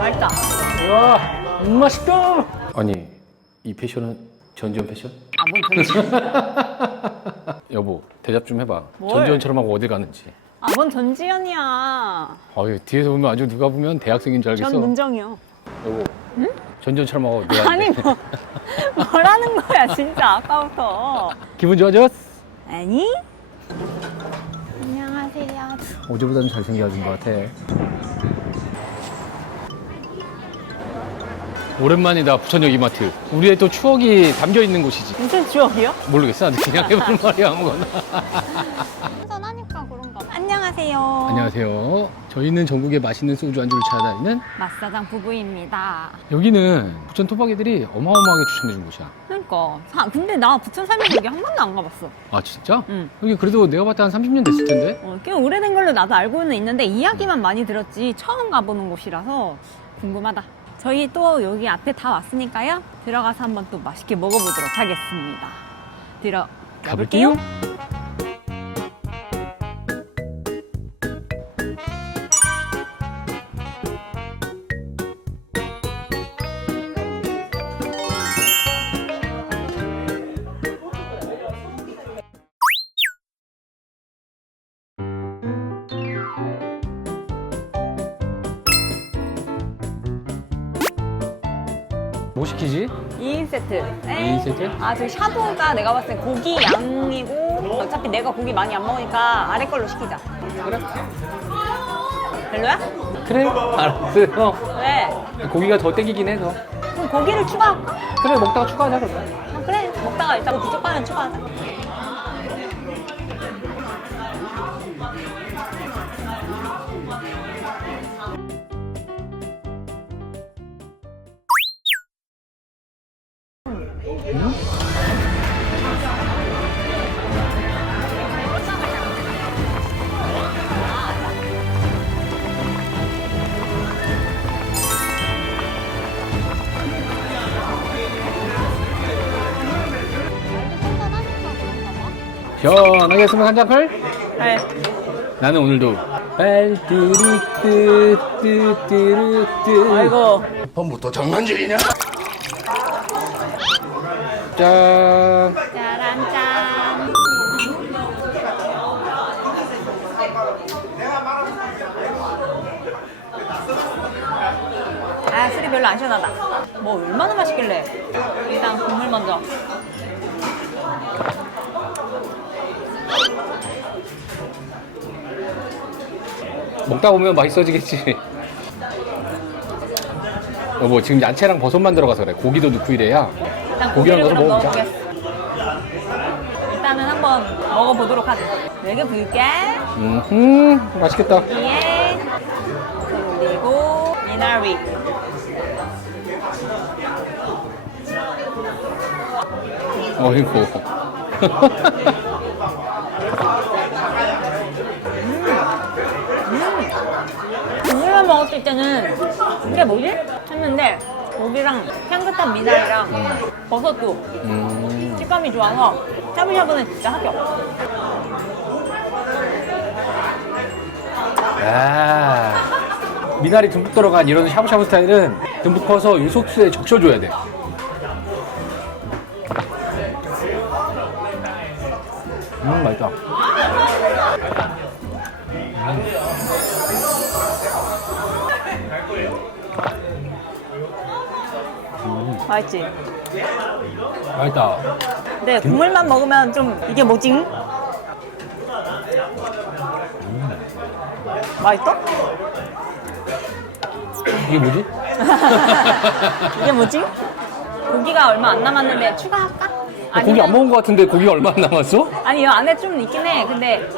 맛있다. 와, 맛있다. 아니, 이 패션은 전지현 패션? 아 뭔 전지? 여보, 대답 좀 해봐. 뭘? 전지현처럼 하고 어디 가는지. 아 뭔 전지현이야. 아유, 뒤에서 보면 아주 누가 보면 대학생인 줄 알겠어. 전 문정이요. 여보, 전지현처럼 하고 어디 가는지. 아니 뭐 뭐라는 거야 진짜 아까부터. 기분 좋아졌어? 아니? 안녕하세요. 어제보다는 잘생겨진 것 같아. 오랜만이다 부천역 이마트. 우리의 또 추억이 담겨 있는 곳이지. 무슨 추억이요? 모르겠어. 그냥 해보는 말이야 아무거나. 선하니까 그런가 봐. 안녕하세요. 안녕하세요. 저희는 전국의 맛있는 소주 안주를 찾아다니는 맛사장 부부입니다. 여기는 부천 토박이들이 어마어마하게 추천해준 곳이야. 그러니까 사- 근데 나 부천 살면서 여기 한 번도 안 가봤어. 아 진짜? 응. 여기 그래도 내가 봤을 때한 30년 됐을 텐데. 어, 꽤 오래된 걸로 나도 알고는 있는데 이야기만 많이 들었지 처음 가보는 곳이라서 궁금하다. 저희 또 여기 앞에 다 왔으니까요. 들어가서 한번 또 맛있게 먹어보도록 하겠습니다. 들어 가 볼게요. 뭐 시키지? 2인 세트. 2인 세트? 아, 저기 샤도가 내가 봤을 때 고기 양이고 어차피 내가 고기 많이 안 먹으니까 아래 걸로 시키자. 그래. 별로야? 그래. 알았어요. 왜? 고기가 더 땡기긴 해서. 그럼 고기를 추가할까? 그래 먹다가 추가하자 그러면. 아, 그래. 먹다가 일단 부족하면 추가하자. 시원하게 했으면 한잔 걸? 네. 나는 오늘도 빨뚜루뚜뚜뚜루뚜 아이고. 펌부터 장난질이냐? 짠 짜란 짠. 아 술이 별로 안 시원하다. 뭐 얼마나 맛있길래? 일단 국물 먼저. 먹다 보면 맛있어지겠지 여보 지금 야채랑 버섯만 들어가서 그래 고기도 넣고 이래야 일단 고기랑 넣어서 먹어보자. 일단은 한번 먹어보도록 하자. 내게 불게. 음 맛있겠다 위에 그리고 미나리. 어이구 먹었을 때는 이게 뭐지? 했는데 고기랑 향긋한 미나리랑 버섯도 음, 식감이 좋아서 샤브샤브는 진짜 합격. 야 미나리 듬뿍 들어간 이런 샤브샤브 스타일은 듬뿍 퍼서 이 소스에 적셔줘야 돼 음, 맛있다. 맛있지? 맛있다. 근데 국물만 먹으면 좀 이게 뭐지? 맛있어? 이게 뭐지? 이게 뭐지? 고기가 얼마 안 남았는데 추가할까? 고기 안 먹은 것 같은데 고기가 얼마 안 남았어? 아니 이 안에 좀 있긴 해. 근데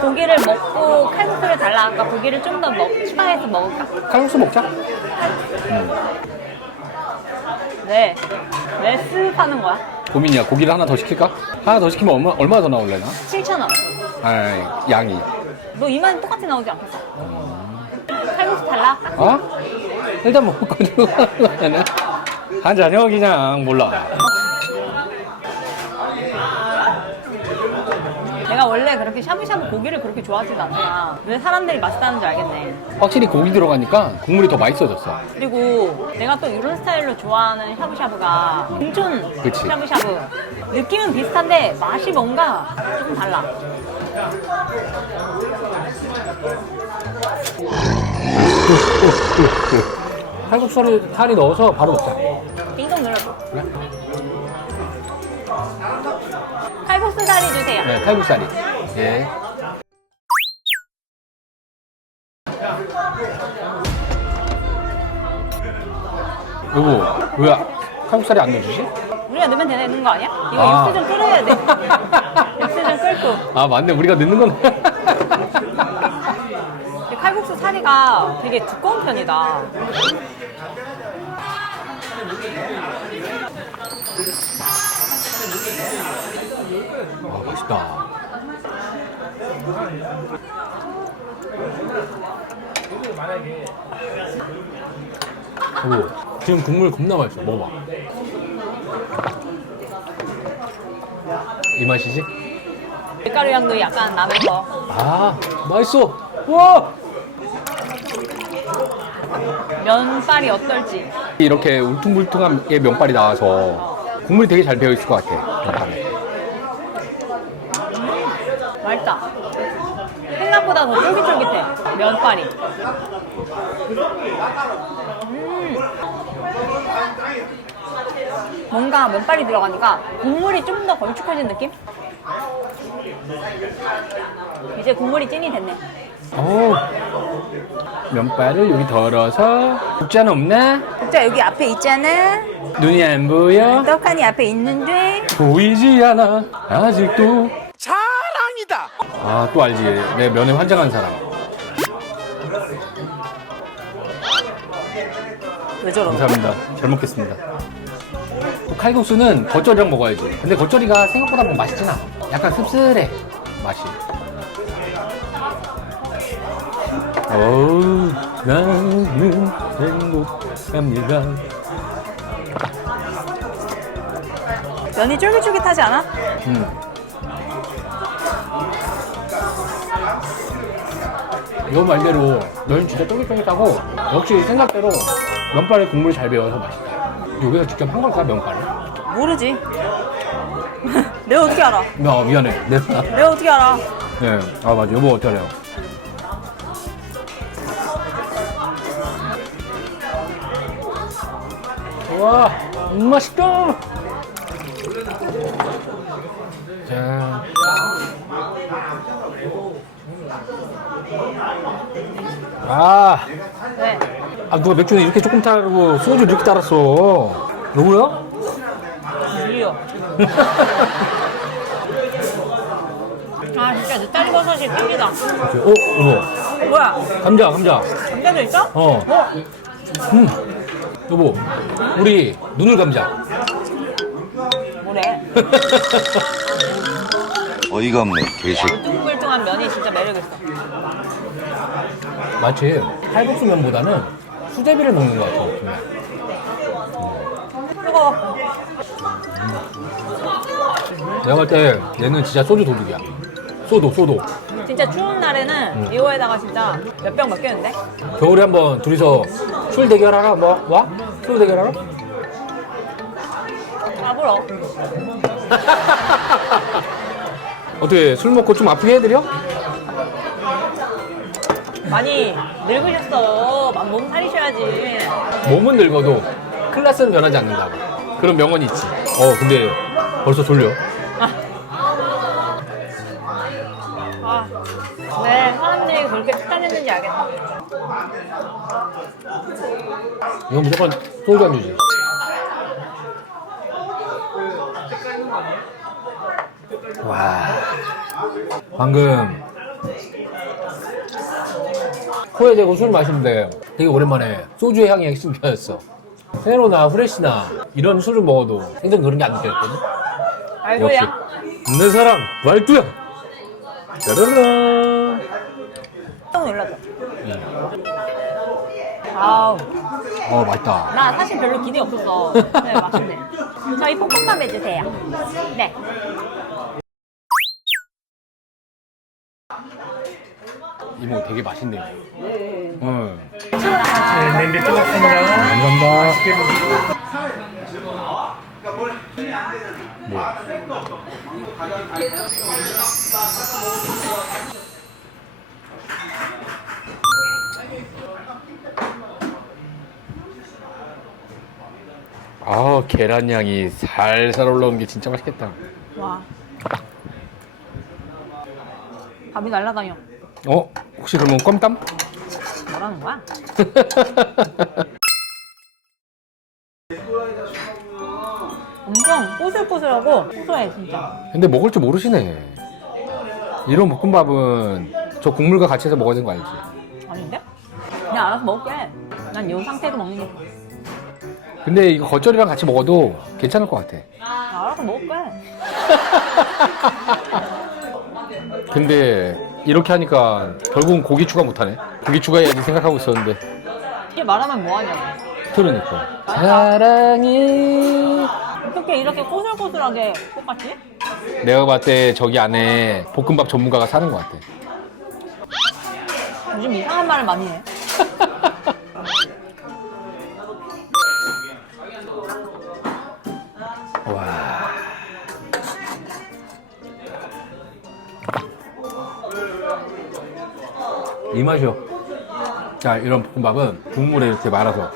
고기를 먹고 칼국수를 달라 할까? 고기를 좀더 추가해서 먹을까? 칼국수 먹자. 네. 왜 습하는 거야? 고민이야. 고기를 하나 더 시킬까? 하나 더 시키면 얼마, 얼마 더 나올래나? 7,000원. 아, 양이. 너 이만 똑같이 나오지 않겠어? 칼국수 달라? 어? 일단 먹고 들어가면은 한 잔여 그냥 몰라. 내가 원래 그렇게 샤브샤브 고기를 그렇게 좋아하지도 않잖아. 왜 사람들이 맛있다는 줄 알겠네. 확실히 고기 들어가니까 국물이 더 맛있어졌어. 그리고 내가 또 이런 스타일로 좋아하는 샤브샤브가 그치. 샤브샤브. 느낌은 비슷한데 맛이 뭔가 조금 달라. 칼국수를 살이 넣어서 바로 먹자. 띵동 눌러줘. 그래? 칼국수 다리 주세요. 네, 칼국살이. 예. 여보, 왜 칼국살이 안 넣어주지? 우리가 넣으면 되는 거 아니야? 이거 아. 육수 좀 끓여야 돼. 육수 좀 끓고. 아, 맞네. 우리가 넣는 건. 근데 칼국수 사리가 되게 두꺼운 편이다. 아, 맛있다. 여보, 지금 국물 겁나 맛있어. 먹어봐. 이 맛이지? 밀가루 향도 약간 나면서 아, 맛있어. 와! 면발이 어떨지. 이렇게 울퉁불퉁하게 면발이 나와서 국물이 되게 잘 배어 있을 것 같아. 면발에. 맛있다. 생각보다 더 쫄깃쫄깃해. 면발이. 음. 뭔가 면발이 들어가니까 국물이 좀 더 걸쭉해진 느낌? 이제 국물이 찐이 됐네. 오, 면발을 여기 덜어서 국자는 없나? 국자 여기 앞에 있잖아. 눈이 안 보여? 떡하니 앞에 있는데. 보이지 않아 아직도. 아 또 알지. 내 면에 환장한 사람. 왜 저러는 감사합니다. 잘 먹겠습니다. 또 칼국수는 겉절이랑 먹어야지. 근데 겉절이가 생각보다 뭐 맛있진 않아. 약간 씁쓸해 맛이. 어우 나는 행복합니다. 면이 쫄깃쫄깃하지 않아? 음. 이거 말대로 면 진짜 쫄깃쫄깃하고 역시 생각대로 면발에 국물이 잘 배어서 맛있다. 여기서 직접 한 걸까 면발을? 모르지. 내가 어떻게 알아? 야 미안해. 내가. 내가 어떻게 알아? 네. 아 맞아. 여보 어떻게 알아요? 와 음, 맛있다. 자. 아. 왜? 아 누가 맥주는 이렇게 조금 따르고 소주 이렇게 따랐어 누구야? 물려. 아 진짜 느타리 버섯이 땡기다. 어? 여보 뭐야? 감자 감자 감자도 있어? 어 음. 여보 우리 눈을 감자 뭐래? 어이가 없네, 개식. 뚱 면이 진짜 매력 있어. 마치 칼국수 면보다는 수제비를 먹는 것 같아 그냥. 뜨거워. 내가 볼 때 얘는 진짜 소주 도둑이야 소도 소도 진짜 추운 날에는 음. 이거에다가 진짜 몇 병 먹겠는데? 겨울에 한번 둘이서 술 대결하라 뭐 와? 술 대결하라? 아 불어. 어떻게 술 먹고 좀 아프게 해드려? 많이 늙으셨어. 막 몸 살리셔야지. 몸은 늙어도 클래스는 변하지 않는다고 그런 명언이 있지 어 근데 벌써 졸려 아, 네, 사람들이 그렇게 추천했는지 알겠다. 이건 무조건 소주 안주지 와. 방금 코에 대고 술 마시는데 되게 오랜만에 소주의 향이 신기하였어. 세로나 후레쉬나 이런 술을 먹어도 생전 그런 게 안 느껴졌거든. 알고야? 내 사랑 말투야. 짜라라. 깜짝 놀랐어. 아우, 어 맛있다 나 사실 별로 기대 없었어. 네, 맛있네. 저희 볶음밥 해주세요. 네. 이모 되게 맛있네요. 응. 냄비 뜨겁습니다. 감사합니다. 맛있게 드세요. 아 계란 향이 살살 올라오는 게 진짜 맛있겠다. 와. 밥이 날라다녀. 어? 혹시 그러면 껌땀? 뭐라는 거야? 엄청 꼬슬꼬슬하고 고소해 진짜. 근데 먹을 줄 모르시네. 이런 볶음밥은 저 국물과 같이 해서 먹어야 되는 거 알지? 아닌데? 그냥 알아서 먹을게. 난 이 상태로 먹는 게 좋아. 근데 이거 겉절이랑 같이 먹어도 괜찮을 것 같아. 알아서 먹을게. 근데 이렇게 하니까 결국은 고기 추가 못하네. 고기 추가해야지 생각하고 있었는데. 이게 말하면 뭐하냐고. 그러니까. 사랑이. 어떻게 이렇게 꼬슬꼬슬하게 똑같지? 내가 봤을 때 저기 안에 볶음밥 전문가가 사는 것 같아. 요즘 이상한 말을 많이 해. 이 맛이요. 자, 이런 볶음밥은 국물에 이렇게 말아서.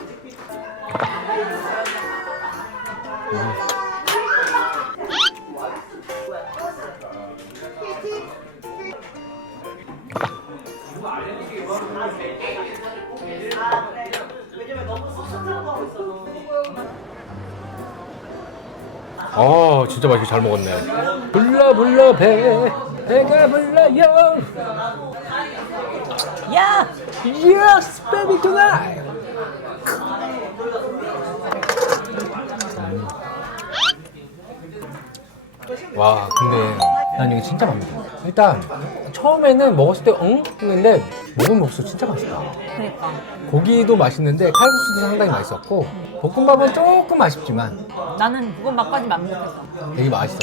아, 진짜 맛있게 잘 먹었네. 불러 불러 배, 배가 불러요. 야! Yes, baby tonight. 와, 근데 난 이거 진짜 맘에 들어. 일단 처음에는 먹었을 때 응? 했는데 먹으면 먹을수록 진짜 맛있다. 그러니까. 고기도 맛있는데 칼국수도 상당히 맛있었고 볶음밥은 조금 아쉽지만 나는 그것만까지 만족했어. 되게 맛있었어.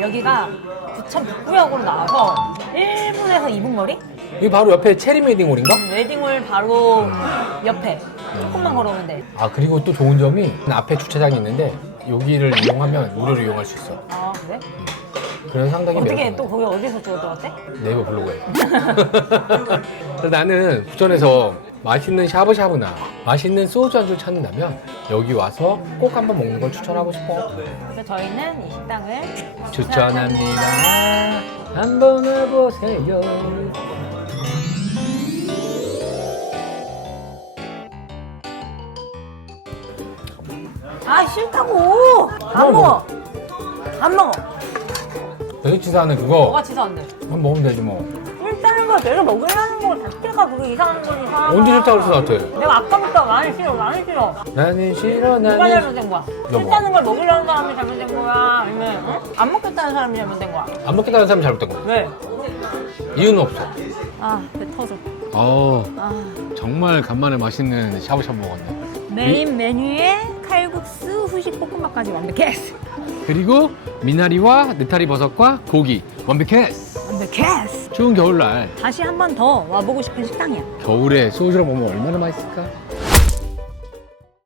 여기가 부천 북구역으로 나와서 1분에서 2분 거리? 여기 바로 옆에 체리 웨딩홀인가? 음, 웨딩홀 바로 옆에 조금만 걸어오면 돼. 아 그리고 또 좋은 점이 앞에 주차장이 있는데 여기를 이용하면 무료로 이용할 수 있어. 아 그래? 그래서 상당히 어떻게 또 거기 어디서 찍어들었대? 네이버 블로그에. 그래서 나는 부천에서 맛있는 샤브샤브나 맛있는 소주 한줄 찾는다면 여기 와서 꼭 한번 먹는 걸 추천하고 싶어. 그래서 저희는 이 식당을 추천합니다. 한번 와보세요. 아 싫다고 안 먹어 안 먹어 돼지치사는 그거 뭐가 치사한데 한번 먹으면 되지 뭐. 싫다는 거야 내가 먹으려는 거 자체가 그게 이상한 거지 사람아. 언제 싫다 그래서 나한테? 내가 아까부터 나는 싫어 나는 싫어 나는 싫어 누가 나는 잘못된 거야? 여보. 싫다는 걸 먹으려는 사람이 잘못된 거야? 아니면 응? 안 먹겠다는 사람이 잘못된 거야? 안 먹겠다는 사람이 잘못된 거야. 왜? 이유는 없어. 아, 배 터져. 어 아. 정말 간만에 맛있는 샤브샤브 먹었네. 메인 메뉴에 칼국수, 후식 볶음밥까지 완벽했어. 그리고 미나리와 느타리 버섯과 고기 완벽했어. 완벽했어. 추운 겨울날 다시 한 번 더 와보고 싶은 식당이야. 겨울에 소주를 먹으면 얼마나 맛있을까?